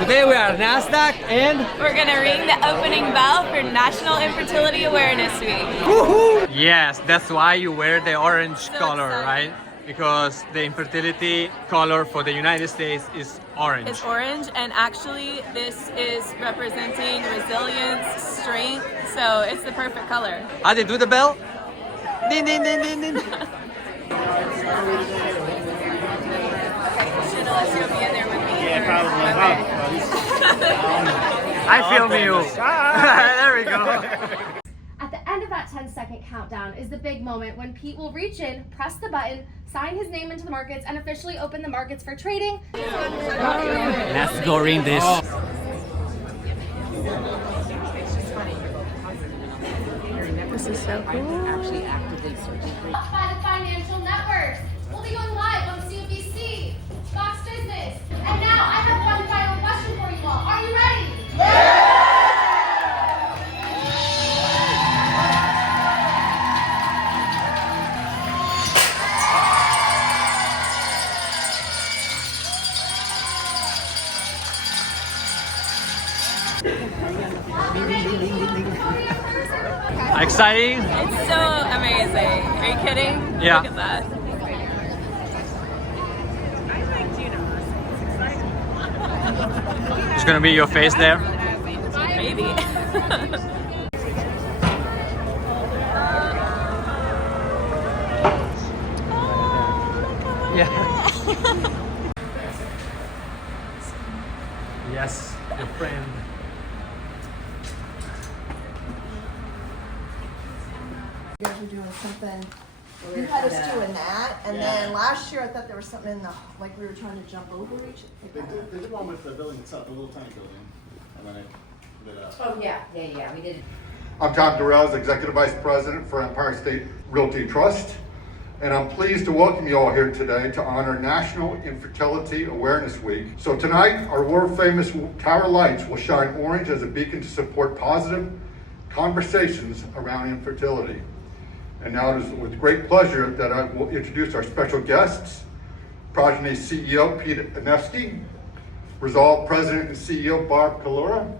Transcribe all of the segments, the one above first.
Today we are Nasdaq and we're gonna ring the opening bell for National Infertility Awareness Week. woohoo! Yes, that's why you wear the orange color, excited. right? Because the infertility color for the United States is orange. It's orange, and actually this is representing resilience, strength, so it's the perfect color. How they do the bell? Ding ding ding ding ding. Should Alessio be in there with me? Yeah, probably. I film you. There we go. At the end of that 10-second countdown is the big moment when Pete will reach in, press the button, sign his name into the markets, and officially open the markets for trading. Let's go ring this. This is so cool. By the financial networks. We'll be going live on CNBC, Fox Business. And now I have one final question for you all. Are you ready? Exciting? It's so amazing. Are you kidding? Yeah. Look at that. It's gonna be your face there. Maybe. Yeah. Yes, your friend. You guys were doing something, you had us doing that, and then last year I thought there was something in the, like we were trying to jump over each. They did one with the building itself, a little tiny building, and then it lit up. Oh, yeah, we did it. I'm Tom Durrell, Executive Vice President for Empire State Realty Trust, and I'm pleased to welcome you all here today to honor National Infertility Awareness Week. So tonight, our world-famous tower lights will shine orange as a beacon to support positive conversations around infertility. And now it is with great pleasure that I will introduce our special guests, Progeny CEO Pete Anefsky, Resolve President and CEO Barb Calora,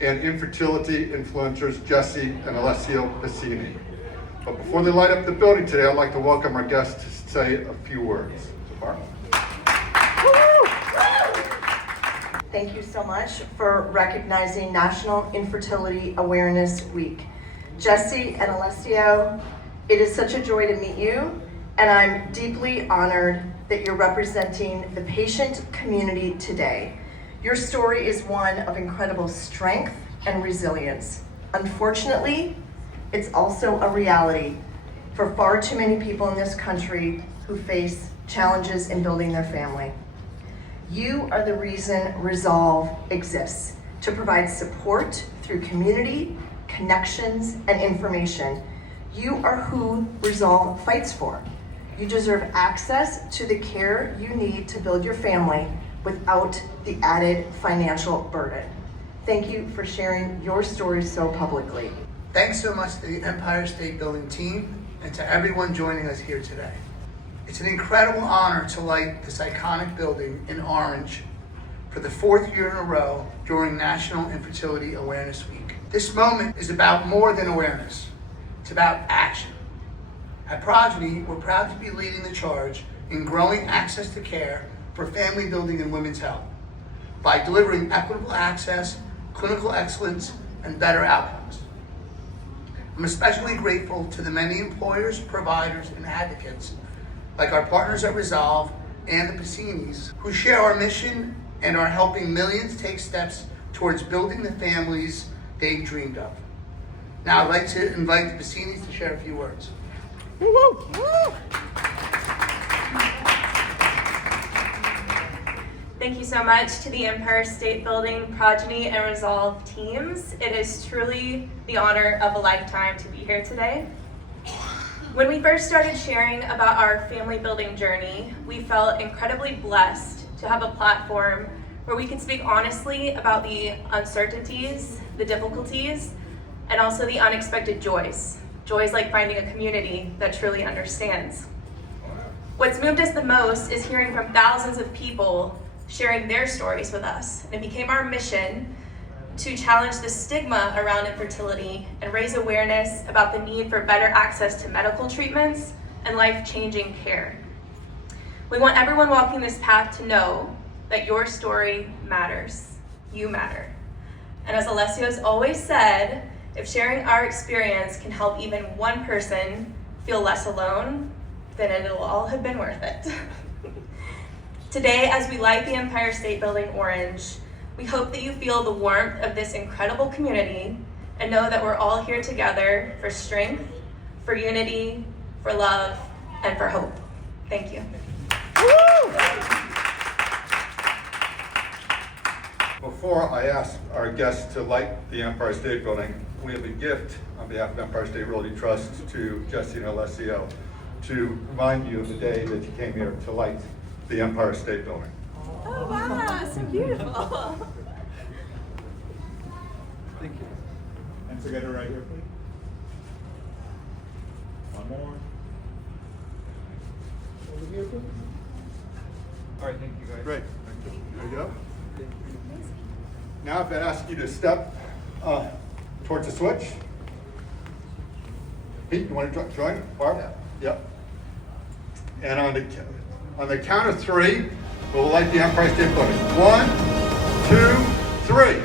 and infertility influencers Jessi and Alessio Piscini. But before they light up the building today, I'd like to welcome our guests to say a few words. So Barb. Thank you so much for recognizing National Infertility Awareness Week. Jessi and Alessio, it is such a joy to meet you, and I'm deeply honored that you're representing the patient community today. Your story is one of incredible strength and resilience. Unfortunately, it's also a reality for far too many people in this country who face challenges in building their family. You are the reason Resolve exists, to provide support through community, connections, and information. You are who Resolve fights for. You deserve access to the care you need to build your family without the added financial burden. Thank you for sharing your story so publicly. Thanks so much to the Empire State Building team and to everyone joining us here today. It's an incredible honor to light this iconic building in orange for the 4th year in a row during National Infertility Awareness Week. This moment is about more than awareness. It's about action. At Progeny, we're proud to be leading the charge in growing access to care for family building and women's health by delivering equitable access, clinical excellence, and better outcomes. I'm especially grateful to the many employers, providers, and advocates, like our partners at Resolve and the Piscinis, who share our mission and are helping millions take steps towards building the families they've dreamed of. Now I'd like to invite the Piscinis to share a few words. Thank you so much to the Empire State Building, Progeny, and Resolve teams. It is truly the honor of a lifetime to be here today. When we first started sharing about our family building journey, we felt incredibly blessed to have a platform where we could speak honestly about the uncertainties, the difficulties, and also the unexpected joys. Joys like finding a community that truly understands. What's moved us the most is hearing from thousands of people sharing their stories with us. And it became our mission to challenge the stigma around infertility and raise awareness about the need for better access to medical treatments and life-changing care. We want everyone walking this path to know that your story matters. You matter. And as Alessio's always said, if sharing our experience can help even one person feel less alone, then it'll all have been worth it. Today, as we light the Empire State Building orange, we hope that you feel the warmth of this incredible community and know that we're all here together for strength, for unity, for love, and for hope. Thank you. Before I ask our guests to light the Empire State Building, we have a gift on behalf of Empire State Realty Trust to Jessi and Alessio to remind you of the day that you came here to light the Empire State Building. Oh wow, so beautiful. Thank you. And together right here, please. One more. Over here, please. All right, thank you guys. Great. There you go. Now I'm going to ask you to step towards the switch. Pete, you want to join? Barb? Yep. And on the count of three, we'll light the Empire State Building. 1, 2, 3.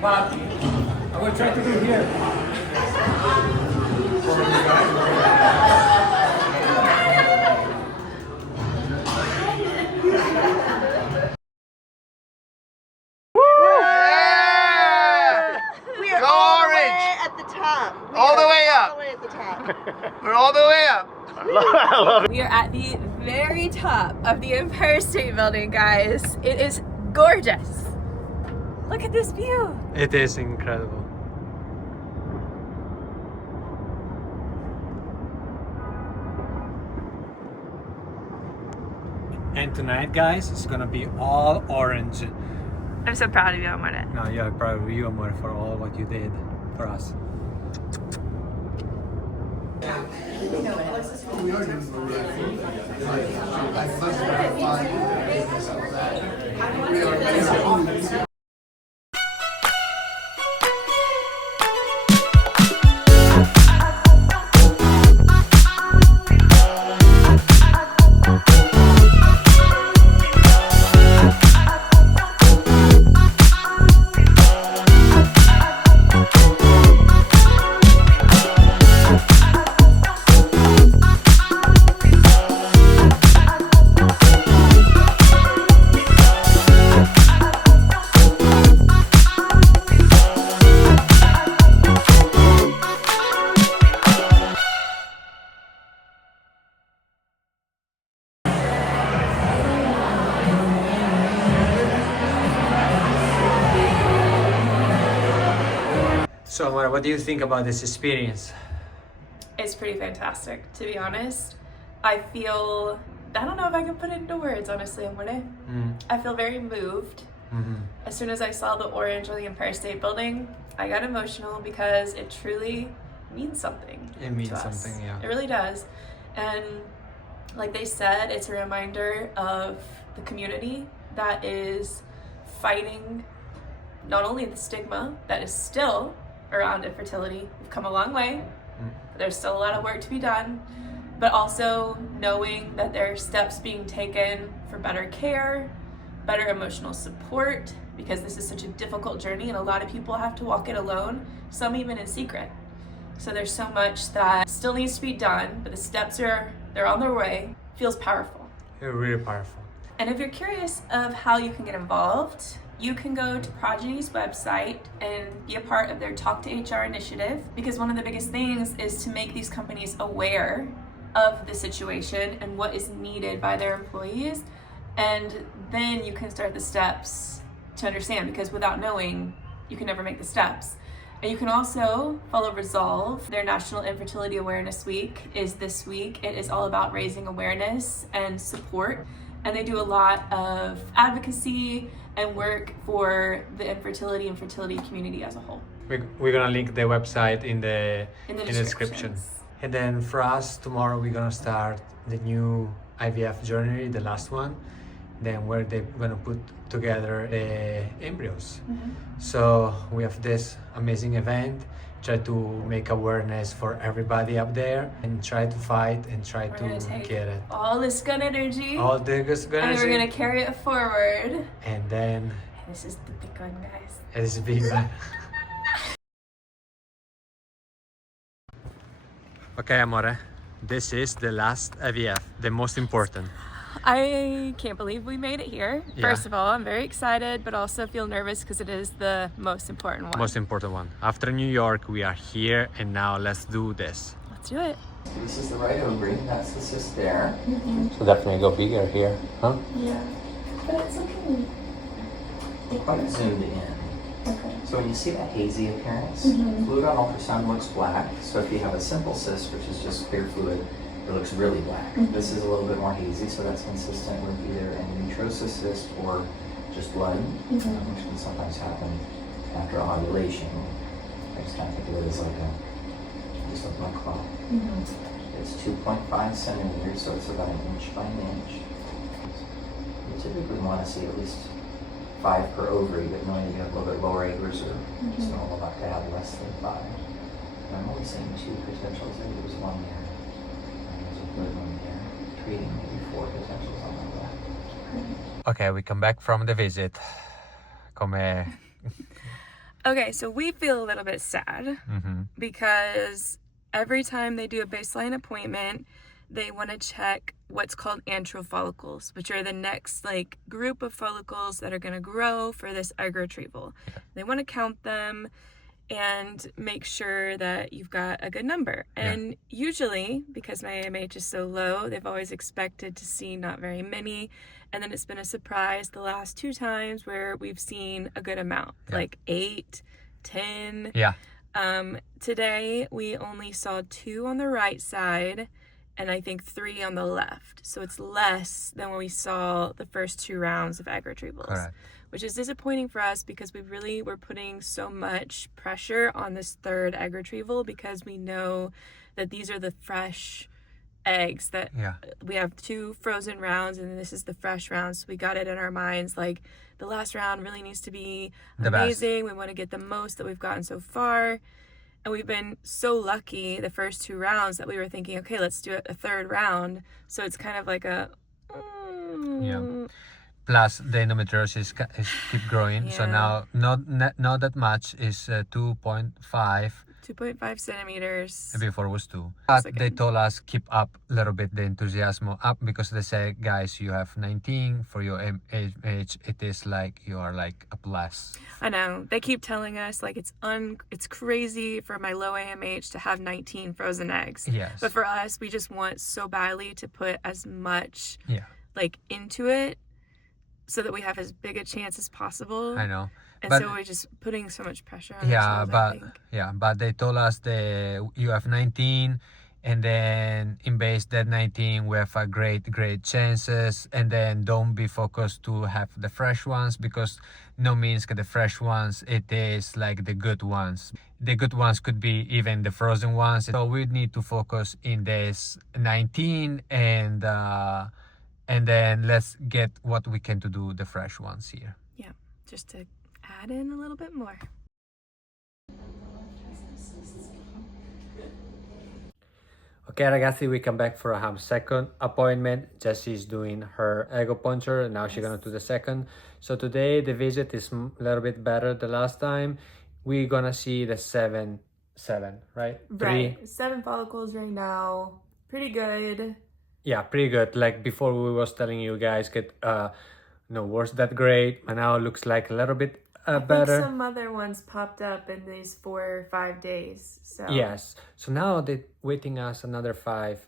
But I will try to do here. We are all the way at the top. All the way up. All the way at the top. We're all the way up. We are at the very top of the Empire State Building, guys. It is gorgeous. Look at this view. It is incredible. And tonight, guys, it's gonna be all orange. I'm so proud of you, Amore. No, yeah, proud of you, Amore, for all what you did for us. So, Amore, what do you think about this experience? It's pretty fantastic, to be honest. I don't know if I can put it into words, honestly, Amore. I feel very moved. As soon as I saw the orange on the Empire State Building, I got emotional because it truly means something. It means to us. something, yeah. It really does. And like they said, it's a reminder of the community that is fighting not only the stigma that is still around infertility. We've come a long way. There's still a lot of work to be done, but also knowing that there are steps being taken for better care, better emotional support, because this is such a difficult journey and a lot of people have to walk it alone, some even in secret. So there's so much that still needs to be done, but the steps they're on their way. Feels powerful. You're really powerful. And if you're curious of how you can get involved, you can go to Progeny's website and be a part of their Talk to HR initiative, because one of the biggest things is to make these companies aware of the situation and what is needed by their employees. And then you can start the steps to understand, because without knowing, you can never make the steps. And you can also follow Resolve. Their National Infertility Awareness Week is this week. It is all about raising awareness and support. And they do a lot of advocacy and work for the infertility and fertility community as a whole. We're gonna link the website in the description. descriptions. And then for us, tomorrow we're gonna start the new IVF journey, the last one. Then where they're gonna put together the embryos. So we have this amazing event, try to make awareness for everybody up there and try to fight and try We're to gonna take get it. all this good energy, All the good and we're gonna carry it forward. and then This is the big one, guys. it is big man. Okay, amore. This is the last IVF, the most important. I can't believe we made it here. Yeah. First of all, I'm very excited, but also feel nervous because it is the most important one. Most important one. After New York, we are here, and now let's do this. Let's do it. This is the right ovary, that's the cyst there. So definitely go bigger here, huh? Yeah. But it's okay. Quite zoomed in. So when you see that hazy appearance, fluid on ultrasound looks black. So if you have a simple cyst, which is just clear fluid, it looks really black. This is a little bit more hazy, so that's consistent with either endometriosis cyst or just blood, which can sometimes happen after ovulation. I just kind of think of it as like just a blood clot. It's 2.5 centimeters, so it's about an inch by an inch. You typically want to see at least 5 per ovary, but knowing that you have a little bit lower acres or it's normal not to have less than 5. And I'm only seeing 2 potentials. There was 1 there. And there's a third one there. Treating maybe 4 potentials on the left. Okay, we come back from the visit. Come. Okay, so we feel a little bit sad because every time they do a baseline appointment, they want to check what's called antral follicles, which are the next group of follicles that are going to grow for this egg retrieval. They want to count them and make sure that you've got a good number. And usually, because my AMH is so low, they've always expected to see not very many. And then it's been a surprise the last 2 times where we've seen a good amount, like 8, 10. Yeah. Today, we only saw 2 on the right side and I think 3 on the left. So it's less than when we saw the first 2 rounds of egg retrievals. Correct. Which is disappointing for us because we really were putting so much pressure on this 3rd egg retrieval because we know that these are the fresh eggs that we have 2 frozen rounds and this is the fresh round. So we got it in our minds like the last round really needs to be amazing. We want to get the most that we've gotten so far. And we've been so lucky the first 2 rounds that we were thinking, okay, let's do a 3rd round. So it's kind of like a... Plus the endometriosis keep growing, so now not that much is 2.5 centimeters. before it was 2, but they told us keep up a little bit the enthusiasm up because they say, guys, you have 19 for your age, it is like you are like a plus. I know they keep telling us like it's crazy for my low AMH to have 19 frozen eggs. Yes, but for us we just want so badly to put as much into it so that we have as big a chance as possible. I know. And but, so we're just putting so much pressure on ourselves, I think. But they told us that you have 19 and then in base that 19 we have a great chances, and then don't be focused to have the fresh ones because no means that the fresh ones it is like the good ones. The good ones could be even the frozen ones. So we need to focus in this 19 and then let's get what we can to do the fresh ones here. Yeah, just to add in a little bit more. Okay ragazzi, we come back for a second appointment. Jessi is doing her acupuncture and now she's gonna do the second. So today the visit is a little bit better the last time. We're gonna see the 7, right? Right, 7 follicles right now, pretty good. Yeah, pretty good. Like before we was telling you guys get was that great, and now it looks like a little bit I think better. some other ones popped up in these 4 or 5 days. So Yes. So now they waiting us another 5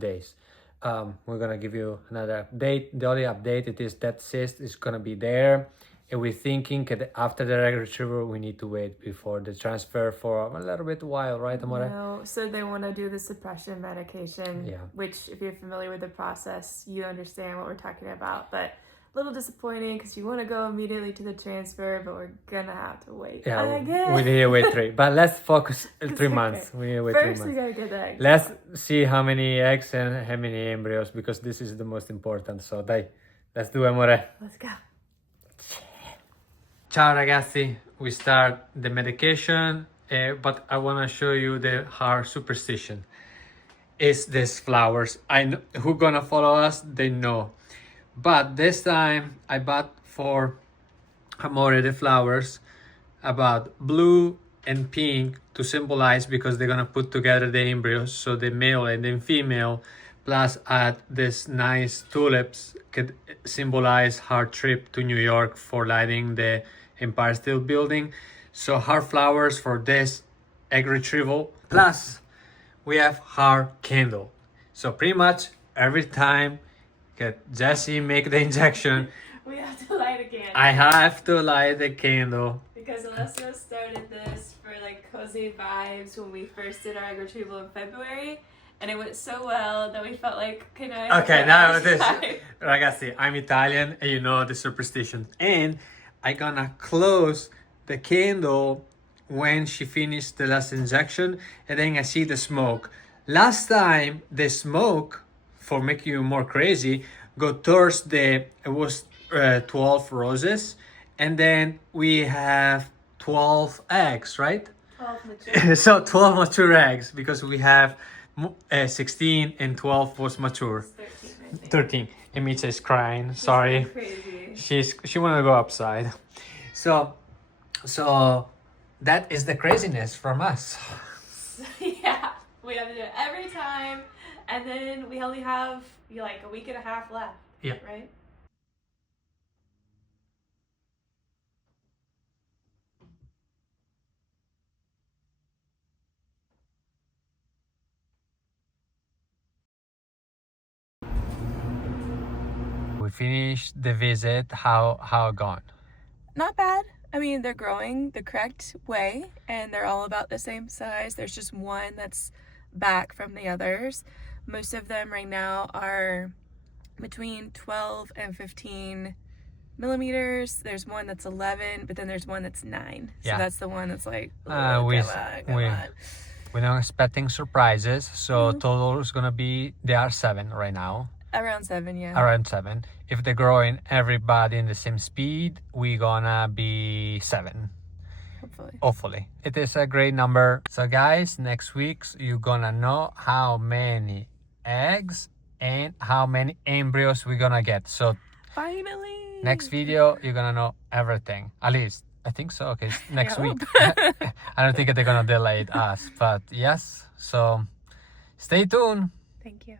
days. We're gonna give you another update. The only update it is that cyst is gonna be there, and we're thinking that after the egg retrieval we need to wait before the transfer for a little bit while, right, Amore? no, so they want to do the suppression medication, Yeah. which if you're familiar with the process, you understand what we're talking about. But a little disappointing because you want to go immediately to the transfer, but we're gonna have to wait. Yeah, again. we need to wait 3. But let's focus 3 Okay. months. We need to wait First 3 we months. gotta get the eggs. Let's see how many eggs and how many embryos, because this is the most important. So dai, let's do it, Amore. Let's go. Ciao ragazzi, we start the medication, but I want to show you our superstition. Is these flowers. I know who gonna follow us, they know. But this time I bought for Amore the flowers about blue and pink to symbolize, because they're gonna put together the embryos, so the male and the female, plus add this nice tulips could symbolize our trip to New York for lighting the Empire State Building. So our flowers for this egg retrieval, plus we have our candle. So pretty much every time that Jessi make the injection, We have to light again. I have to light the candle. Because Alessio started this for like cozy vibes when we first did our egg retrieval in February, and it went so well that we felt like, can I? Okay, now this, ragazzi, I'm Italian and you know the superstition. And I gonna close the candle when she finished the last injection, and then I see the smoke. Last time the smoke, for make you more crazy, go towards it was 12 roses, and then we have 12 eggs, right? 12 mature. So 12 mature eggs, because we have 16 and 12 was mature. 13, I think. 13. And Micha is crying, sorry. Crazy. She wanna go upside. So that is the craziness from us. Yeah, we have to do it every time, and then we only have like a week and a half left. Yeah. Right. We finished the visit. How gone? Not bad. I mean, they're growing the correct way, and they're all about the same size. There's just one that's back from the others. Most of them right now are between 12 and 15 millimeters. There's one that's 11, but then there's one that's 9. So Yeah. that's the one that's like, We- come we- on. We're not expecting surprises. So total is gonna be, they are 7 right now. Around 7, yeah. Around 7. If they're growing everybody in the same speed, we're gonna be 7. Hopefully. It is a great number. So guys, next week you're gonna know how many eggs and how many embryos we're gonna get. So Finally. next video you're gonna know everything. At least I think so. Okay, next I week. I don't think they're gonna delay us, but yes. So stay tuned. Thank you.